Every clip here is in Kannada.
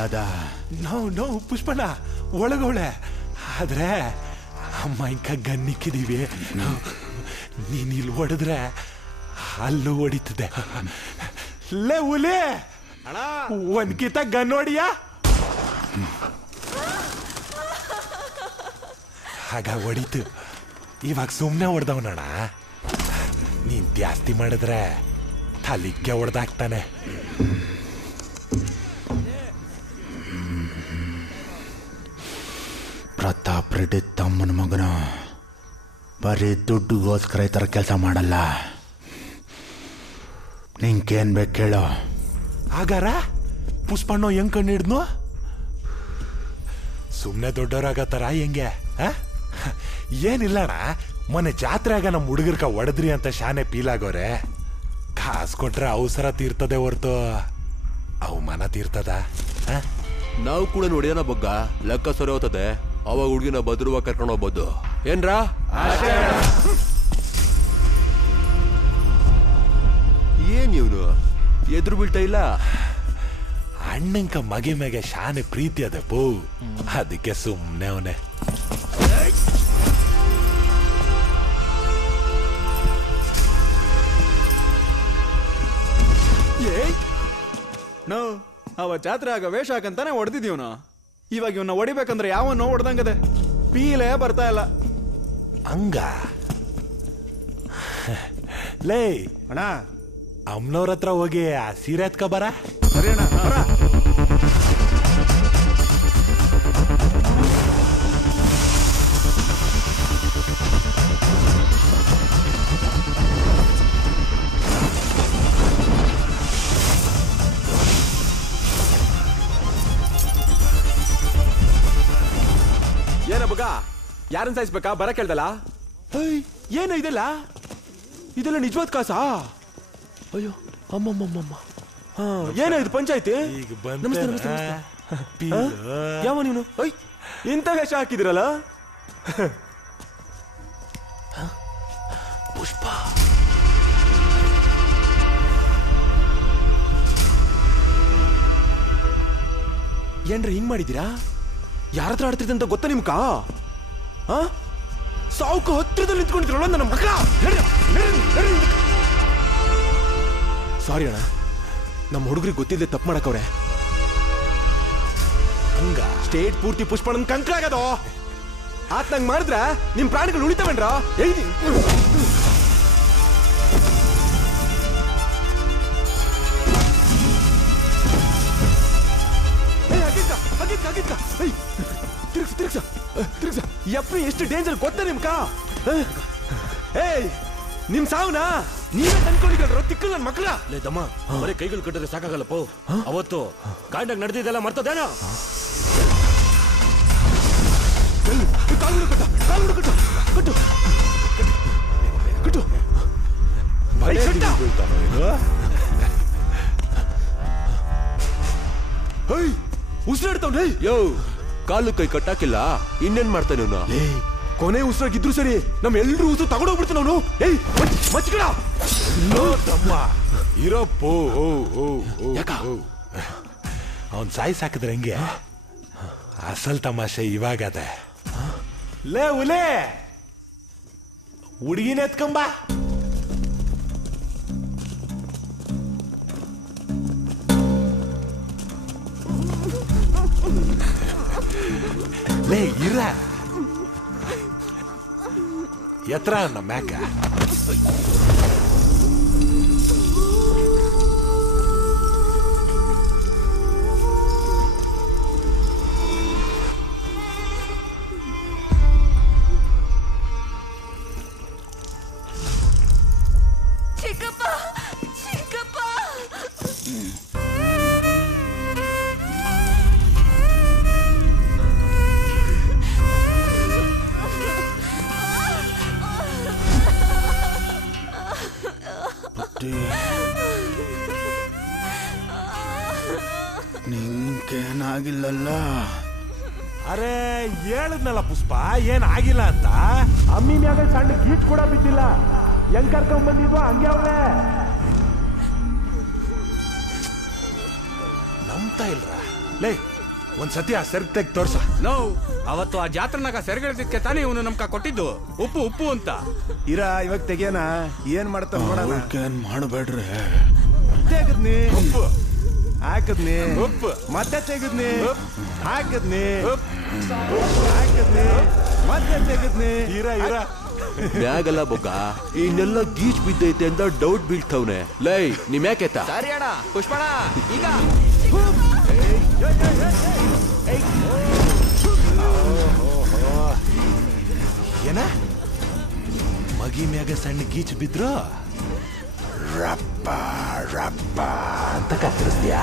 ಒಳ್ಳದ ನೋ ಪುಷ್ಪಣ್ಣ ಒಳಗೋಳೆ ಆದ್ರೆ ಅಮ್ಮ ಇಂಕ ಗನ್ನಿಕ್ಕಿದೀವಿ ನೀನ್ ಇಲ್ಲಿ ಹೊಡೆದ್ರೆ ಅಲ್ಲೂ ಹೊಡಿತದೆ ಲೇ ಹುಲಿ ಒಂದ್ ಕಿತ ಗನ್ ಹೊಡಿಯ ಆಗ ಹೊಡಿತು ಇವಾಗ ಸುಮ್ನೆ ಹೊಡೆದವನಣ್ಣ ನೀನ್ ಜಾಸ್ತಿ ಮಾಡಿದ್ರೆ ತಲಿಕ್ಕೆ ಹೊಡೆದಾಕ್ತಾನೆ ಪ್ರತಾಪ್ ರೆಡ್ಡಿ ತಮ್ಮನ ಮಗನು ಬರೀ ದುಡ್ಡುಗೋಸ್ಕರ ಈ ಥರ ಕೆಲಸ ಮಾಡಲ್ಲ. ನಿಂಗೇನ್ ಬೇಕು ಕೇಳು. ಆಗಾರ ಪುಷ್ಪಣ್ಣ ಹೆಂಗ್ ಕಣ್ಣು ಹಿಡ್ನು ಸುಮ್ನೆ ದೊಡ್ಡವರಾಗತ್ತಾರ ಹೆಂಗೆ ಏನಿಲ್ಲಣ್ಣ ಮೊನ್ನೆ ಜಾತ್ರೆಯಾಗ ನಮ್ಮ ಹುಡುಗರ್ಕ ಹೊಡೆದ್ರಿ ಅಂತ ಶಾನೆ ಫೀಲ್ ಆಗೋರೆ ಕಾಸು ಕೊಟ್ರೆ ಅವಸರ ತೀರ್ತದೆ ಹೊರ್ತು ಅವಮಾನ ತೀರ್ತದ ನಾವು ಕೂಡ ನೋಡಿಯೋಣ ಬಗ್ಗ ಲೆಕ್ಕ ಸರಿ ಹೋಗ್ತದೆ ಅವಾಗ ಹುಡುಗಿನ ಭದ್ರವಾಗಿ ಕರ್ಕೊಂಡು ಹೋಗ್ಬೋದು ಏನ್ರಾ ಏನ್ ಇವನು ಎದುರು ಬೀಳ್ತಾ ಇಲ್ಲ ಅಣ್ಣಂಕ ಮಗೆ ಮಗೆ ಶಾನೆ ಪ್ರೀತಿ ಅದ ಪೋ ಅದಕ್ಕೆ ಸುಮ್ನೆ ಅವನೇ ನೋ ಅವ ಜಾತ್ರೆ ಆಗ ವೇಷ ಹಾಕಂತಾನೆ ಹೊಡೆದಿದ್ದೀವನ ಇವಾಗ ಇವನ್ನ ಹೊಡಿಬೇಕಂದ್ರೆ ಯಾವನ್ನೋ ಹೊಡೆದಂಗದೆ ಪೀಲೇ ಬರ್ತಾ ಇಲ್ಲ ಹಂಗ ಲೇ ಅಣ್ಣ ಅಮ್ಮನವ್ರ ಹತ್ರ ಹೋಗಿ ಆ ಸೀರೆ ಎತ್ಕ ಬರ ಸರಿ ಅಣ್ಣ ಏನ ಬಗ ಯಾರನ್ನ ಸಾಯಿಸ್ಬೇಕಾ ಬರ ಕೇಳ್ದಲ್ಲ ಏನು ಇದೆಲ್ಲ ಇದೆಲ್ಲ ನಿಜವಾದ ಕಾಸಾ ಅಯ್ಯೋ ಅಮ್ಮಮ್ಮಮ್ಮ ಏನ ಇದು ಪಂಚಾಯ್ತಿ ಈಗ ನಮಸ್ತೆ ನಮಸ್ತೆ ಯಾವ ನೀನು ಇಂಥ ವೇಷ ಹಾಕಿದಿರಲ್ಲ ಪುಷ್ಪ ಏನ್ರಿ ಹಿಂಗ್ ಮಾಡಿದೀರಾ ಯಾರ ಹತ್ರ ಆಡ್ತಿದ್ದೆ ಅಂತ ಗೊತ್ತಾ ನಿಮ್ಕ ಸಾವುಕ ಹತ್ರದಲ್ಲಿ ನಿಂತ್ಕೊಂಡಿದ್ರಲ್ಲ ನನ್ನ ಮಗ ಸಾರಿ ಅಣ್ಣ ನಮ್ಮ ಹುಡುಗರಿಗೆ ಗೊತ್ತಿದ್ದೆ ತಪ್ಪು ಮಾಡಕ್ಕವ್ರೆ ಹಂಗ ಸ್ಟೇಟ್ ಪೂರ್ತಿ ಪುಷ್ಪಣ್ಣನ ಕಂಕ್ರ ಆಗದೋ ಆತ್ ನಂಗೆ ಮಾಡಿದ್ರ ನಿಮ್ ಪ್ರಾಣಿಗಳು ಉಳಿತವೇನ್ರ ತಿರ್ಗ್ಸ ಯಪ್ಪ ಎಷ್ಟು ಡೇಂಜರ್ ಗೊತ್ತಾ ನಿಮ್ಕ ಏಯ್ ನಿಮ್ ಸಾವುನಾ ನೀವೇ ತಂದ್ಕೊಂಡಿದ್ರೋ ತಿಕ್ಕಲ್ ನನ್ ಮಕ್ಳ ಲೇ ದಮ್ಮ ಬರೀ ಕೈಗಳು ಕಟ್ಟಿದ್ರೆ ಸಾಕಾಗಲ್ಲಪ್ಪ ಅವತ್ತು ಕಾಂಡಾಗ ನಡೆದಿದ್ದೆಲ್ಲ ಮರ್ತದೇನೋ ಕಟ್ಟು ಉಸಿರಾಡ್ತಾವ್ ಯೋ ಕಾಲು ಕೈ ಕಟ್ಟಾಕಿಲ್ಲ ಇನ್ನೇನ್ ಮಾಡ್ತಾನೆ ಅವನು ಕೊನೆ ಉಸಿರಾಗಿದ್ರು ಸರಿ ನಮ್ ಎಲ್ರು ಉಸಿರು ತಗೊಂಡೋಗ್ಬಿಡ್ತಾನ ಅವನು ಏಯ್ ಮಚ್ಕಡ ತಮ್ಮ ಇರೋಪ್ಪು ಅವನ್ ಸಾಯ್ಸ್ ಹಾಕಿದ್ರೆ ಹೆಂಗೆ ಅಸಲ್ ತಮಾಷೆ ಇವಾಗದೆ ಲೇ ಉಲೇ ಹುಡುಗಿನ ಎತ್ಕೊಂಬ ಲೇ ಇರ ಎತ್ರ ನಮ್ಮ ಮ್ಯಾಕ ನಿಂಗೇನಾಗಿಲ್ಲಲ್ಲ ಅರೆ ಹೇಳಿದ್ನಲ್ಲ ಪುಷ್ಪ ಏನಾಗಿಲ್ಲ ಅಂತ ಅಮ್ಮಿ ಮ್ಯಾಗ ಸಣ್ಣ ಗೀಚ್ ಕೂಡ ಬಿದ್ದಿಲ್ಲ ಹೆಂಗ್ ಕರ್ಕೊಂಡ್ ಬಂದಿದ್ವಾ ಹಂಗೆ ಅವಳೆ ನಂಬ್ತಾ ಇಲ್ರ ಲೇ ಒಂದ್ಸತಿ ಆ ಸೆರ್ಗ್ ತೆಗ್ ತೋರ್ಸ. ನೋ, ಅವತ್ತು ಆ ಜಾತ್ರೆನಾಗ ಸೆರಗಿಳಿದಕ್ಕೆ ತಾನೇ ಇವನು ನಮ್ಕ ಕೊಟ್ಟಿದ್ದು ಉಪ್ಪು ಉಪ್ಪು ಅಂತ. ಇವಾಗ ತೆಗಿಯೋಣ, ಏನ್ ಮಾಡ್ತಾವ ನೋಡೋಣ. ಏನ್ ಮಾಡಬೇಡ್ರಿ. ತೆಗದ್ನಿ ಉಪ್ಪು ಹಾಕದ್ನಿ, ಉಪ್ಪು ಮತ್ತೆ ತೆಗದ್ನಿ, ಹಾಕದ್ನಿ, ಹಾಕದ್ನಿ ಮತ್ತೆ ತೆಗದ್ನಿ. ಬ್ಯಾಗಲ್ಲ ಬೊಕ್ಕ, ಇನ್ನೆಲ್ಲ ಗೀಚ್ ಬಿದ್ದೈತೆ ಅಂತ ಡೌಟ್ ಬೀಳ್ತವ್ನೆ. ಲೈ ನಿಮ್ ಯಾಕೆತ್ತ? ಸರಿ ಅಣ್ಣ, ಪುಷ್ಪಣ ಈಗ ಏನ ಮಗಿ ಮ್ಯಾಗ ಸಣ್ಣ ಗೀಚ್ ಬಿದ್ರು ರಪ್ಪ ರಪ್ಪ ಅಂತ ಕತ್ತರಿಸ್ತೀಯಾ?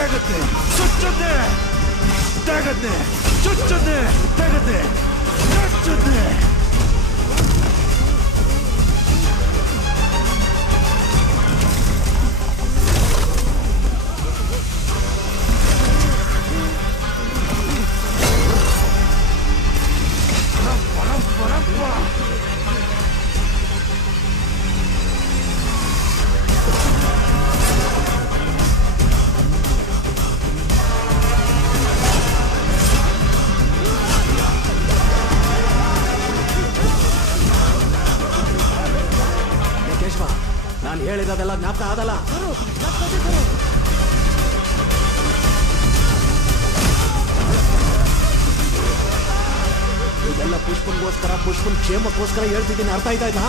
ತೆಗದೆ ಚುಚ್ಚದೆ ತೆಗದೆ ಚುಚ್ಚದೆ ತೆಗದೆ ಚುಚ್ಚದೆ ನಾನು ಹೇಳಿರೋದೆಲ್ಲ ಜ್ಞಾಪಕ ಆಗಲ್ಲ. ಇದೆಲ್ಲ ಪುಷ್ಪನ್ಗೋಸ್ಕರ ಪುಷ್ಪನ್ ಕ್ಷೇಮಕ್ಕೋಸ್ಕರ ಹೇಳ್ತಿದ್ದೀನಿ, ಅರ್ಥ ಆಯ್ತಾ?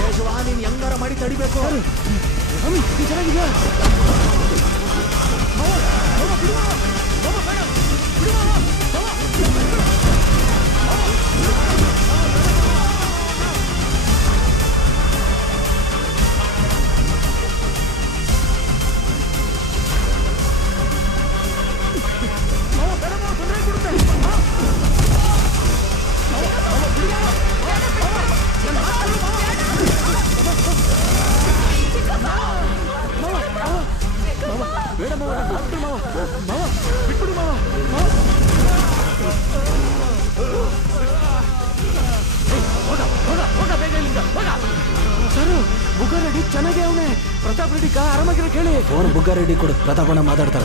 ಯೇಶವ ನೀನ್ ಹೆಂಗಾರ ಮಾಡಿ ತಡಿಬೇಕು. ಚೆನ್ನಾಗಿದ್ಯಾ? ಬುಗ್ಗಾರೆಡ್ಡಿ ಚೆನ್ನಾಗಿ ಅವನೇ. ಪ್ರತಾಪ್ ರೆಡ್ಡಿ ಆರಾಮಾಗಿರೋ ಕೇಳಿ. ಫೋನ್ ಬುಗ್ಗಾರೆಡ್ಡಿ ಕೊಡು, ಪ್ರತಾಪಣ್ಣ ಮಾತಾಡ್ತಾರೆ.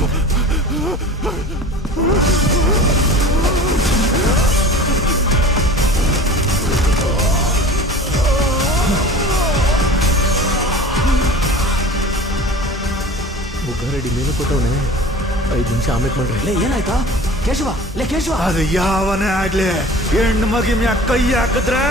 ಬುಗ್ಗಾರೆಡ್ಡಿ ಮೇಲೆ ಕೊಟ್ಟವನೇ. 5 ನಿಮಿಷ ಆಮೇಲೆ ಮಾಡ್ರಿ. ಲೇ ಏನಾಯ್ತಾ ಕೇಶವ? ಲೇ ಕೇಶವ, ಅದು ಯಾವನೇ ಆಗ್ಲಿ ಹೆಣ್ಣು ಮಗಿ ಮ್ಯಾಗ ಕೈ ಹಾಕಿದ್ರೆ